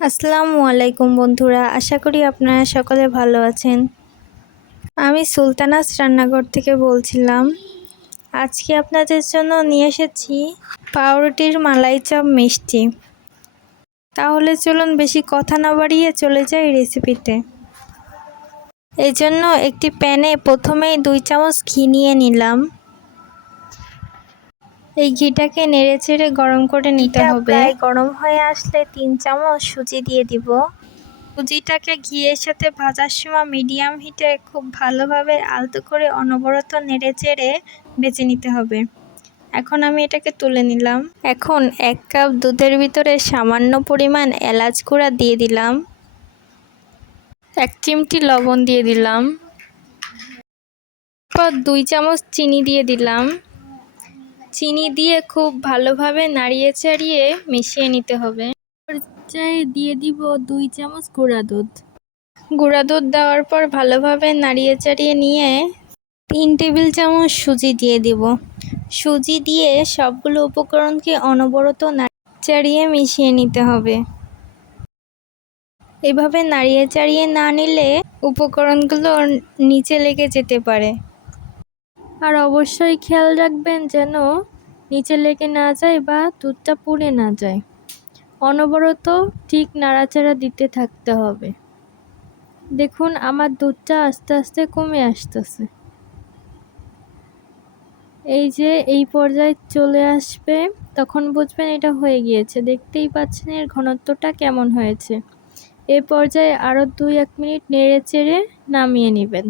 আসসালামু আলাইকুম বন্ধুরা, আশা করি আপনারা সকলে ভালো আছেন। আমি সুলতানাস রান্নাঘর থেকে বলছিলাম। আজকে আপনাদের জন্য নিয়ে এসেছি পাউরুটির মালাই চপ মিষ্টি। তাহলে চলুন বেশি কথা না বাড়িয়ে চলে যাই রেসিপিতে। এই জন্য একটি প্যানে প্রথমেই 2 চামচ ঘি নিয়ে নিলাম। এই ঘিটাকে নেড়েচেড়ে গরম করে নিতে হবে। প্রায় গরম হয়ে আসলে 3 চামচ সুজি দিয়ে দিব। সুজিটাকে ঘিয়ের সাথে ভাজার সময় মিডিয়াম হিটে খুব ভালোভাবে আলতো করে অনবরত নেড়েচেড়ে ভেজে নিতে হবে। এখন আমি এটাকে তুলে নিলাম। এখন 1 কাপ দুধের ভিতরে সামান্য পরিমাণ এলাচ গুঁড়া দিয়ে দিলাম। 1 চিমটি লবণ দিয়ে দিলাম। তারপর 2 চামচ চিনি দিয়ে দিলাম। চিনি দিয়ে খুব ভালোভাবে নাড়িয়ে চাড়িয়ে মিশিয়ে নিতে হবে। পর্যায়ে দিয়ে দিব 2 চামচ গুঁড়া দুধ। গুঁড়া দুধ দেওয়ার পর ভালোভাবে নাড়িয়ে চাড়িয়ে নিয়ে 3 টেবিল চামচ সুজি দিয়ে দিব। সুজি দিয়ে সবগুলো উপকরণকে অনবরত চাড়িয়ে মিশিয়ে নিতে হবে। এভাবে নাড়িয়ে চাড়িয়ে না নিলে উপকরণগুলো নিচে লেগে যেতে পারে। আর অবশ্যই খেয়াল রাখবেন যেন নিচে লেগে না যায় বা দুধটা পুড়ে না যায়। অনবরত ঠিক নাড়াচাড়া দিতে থাকতে হবে। দেখুন আমার দুধটা আস্তে আস্তে কমে আসতেছে। এই যে এই পর্যায়ে চলে আসবে, তখন বুঝবেন এটা হয়ে গিয়েছে। দেখতেই পাচ্ছেন এর ঘনত্বটা কেমন হয়েছে। এই পর্যায়ে আরও 2-1 মিনিট নেড়ে চেড়ে নামিয়ে নেবেন।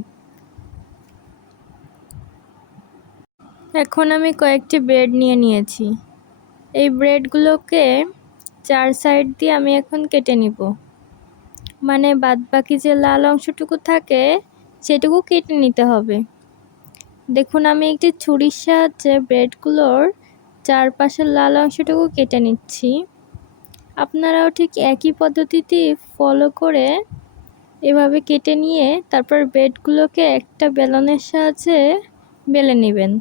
এখন আমি কয়েকটি ব্রেড নিয়ে নিয়েছি। এই ব্রেডগুলোকে 4 সাইড দিয়ে আমি এখন কেটে নিব। মানে বাদবাকি যে লাল অংশটুকু থাকে সেটুকু কেটে নিতে হবে। দেখুন আমি একটি ছুরির সাহায্যে ব্রেডগুলোর চারপাশের লাল অংশটুকু কেটে নিচ্ছি। আপনারাও ঠিক একই পদ্ধতিটি ফলো করে এভাবে কেটে নিয়ে তারপর ব্রেডগুলোকে একটা বেলনের সাহায্যে বেলে নেবেন।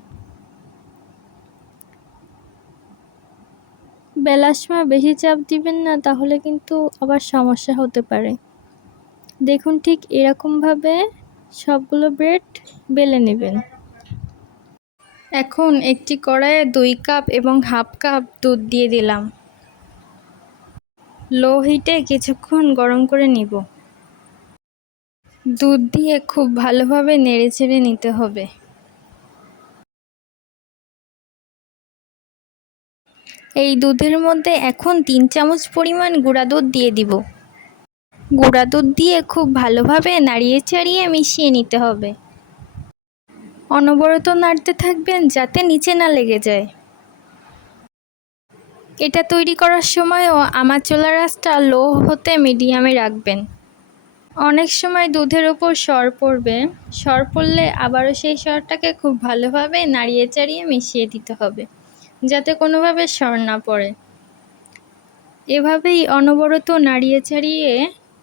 বেলার সময় বেশি চাপ দিবেন না, তাহলে কিন্তু আবার সমস্যা হতে পারে। দেখুন ঠিক এরকমভাবে সবগুলো ব্রেড বেলে নেবেন। এখন একটি কড়াইয়ে 2 কাপ এবং 1/2 কাপ দুধ দিয়ে দিলাম। লো হিটে কিছুক্ষণ গরম করে নিব। দুধ দিয়ে খুব ভালোভাবে নেড়েচেড়ে নিতে হবে। এই দুধের মধ্যে এখন 3 চামচ পরিমাণ গুঁড়া দুধ দিয়ে দিব। গুঁড়া দুধ দিয়ে খুব ভালোভাবে নাড়িয়ে চাড়িয়ে মিশিয়ে নিতে হবে। অনবরত নাড়তে থাকবেন যাতে নিচে না লেগে যায়। এটা তৈরি করার সময়ও আমার চুলার আঁচটা লো হতে মিডিয়ামে রাখবেন। অনেক সময় দুধের উপর সর পড়বে। সর পড়লে আবারও সেই সরটাকে খুব ভালোভাবে নাড়িয়ে চাড়িয়ে মিশিয়ে দিতে হবে, যাতে কোনোভাবে সর না পড়ে। এভাবেই অনবরত নাড়িয়ে চাড়িয়ে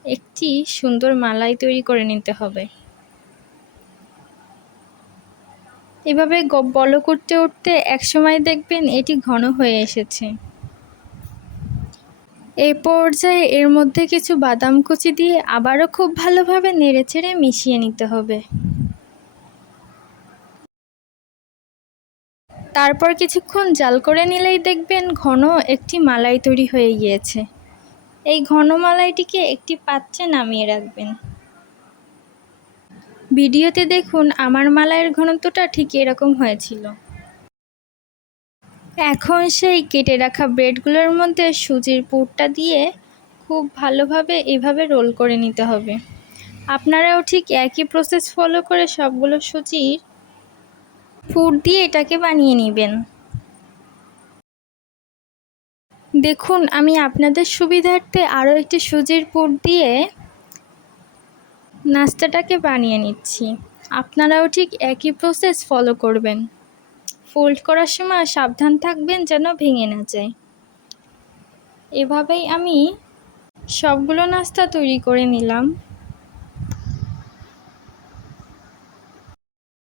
একটি সুন্দর মালাই তৈরি করে নিতে হবে। এভাবে বলক উঠতে উঠতে একসময় দেখবেন এটি ঘন হয়ে এসেছে। এই পর্যায়ে এর মধ্যে কিছু বাদাম কুচি দিয়ে আবারও খুব ভালোভাবে নেড়েচেড়ে মিশিয়ে নিতে হবে। তারপর কিছুক্ষণ জাল করে নিলেই দেখবেন ঘন একটি মালাই তৈরি হয়ে গিয়েছে। এই ঘন মালাইটিকে একটি পাত্রে নামিয়ে রাখবেন। ভিডিওতে দেখুন আমার মালাইয়ের ঘনত্বটা ঠিক এরকম হয়েছিল। এখন সেই কেটে রাখা ব্রেডগুলোর মধ্যে সুজির পুরটা দিয়ে খুব ভালোভাবে এভাবে রোল করে নিতে হবে। আপনারাও ঠিক একই প্রসেস ফলো করে সবগুলো সুজির পুর দিয়ে এটাকে বানিয়ে নেবেন। দেখুন আমি আপনাদের সুবিধার্থে আরও একটি সুজির পুর দিয়ে নাস্তাটাকে বানিয়ে নিচ্ছি। আপনারাও ঠিক একই প্রসেস ফলো করবেন। ফোল্ড করার সময় সাবধান থাকবেন যেন ভেঙে না যায়। এভাবেই আমি সবগুলো নাস্তা তৈরি করে নিলাম।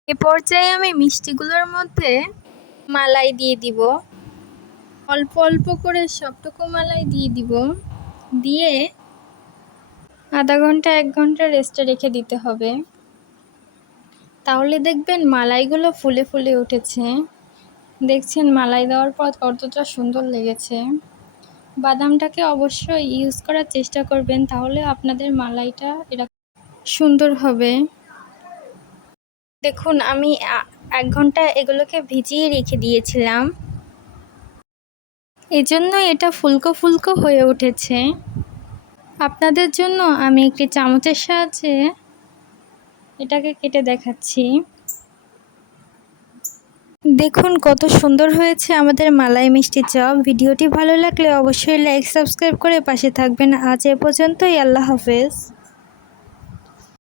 এ পর্যায়ে আমি মিষ্টিগুলোর মধ্যে মালাই দিয়ে দিব। অল্প অল্প করে সবটুকু মালাই দিয়ে দিব। দিয়ে আধা ঘন্টা 1 ঘন্টা রেস্টে রেখে দিতে হবে। তাহলে দেখবেন মালাইগুলো ফুলে ফুলে উঠেছে। দেখছেন মালাই দেওয়ার পর কতটা সুন্দর লেগেছে। বাদামটাকে অবশ্যই ইউজ করার চেষ্টা করবেন, তাহলে আপনাদের মালাইটা এরকম সুন্দর হবে। দেখুন আমি 1 ঘন্টা এগুলোকে ভিজিয়ে রেখে দিয়েছিলাম, এজন্য এটা ফুলকো ফুলকো হয়ে উঠেছে। আপনাদের জন্য আমি একটি চামচের সাহায্যে এটাকে কেটে দেখাচ্ছি। দেখুন কত সুন্দর হয়েছে আমাদের মালাই মিষ্টি চপ। ভিডিওটি ভালো লাগলে অবশ্যই লাইক সাবস্ক্রাইব করে পাশে থাকবেন। আজ এ পর্যন্তই, আল্লাহ হাফেজ।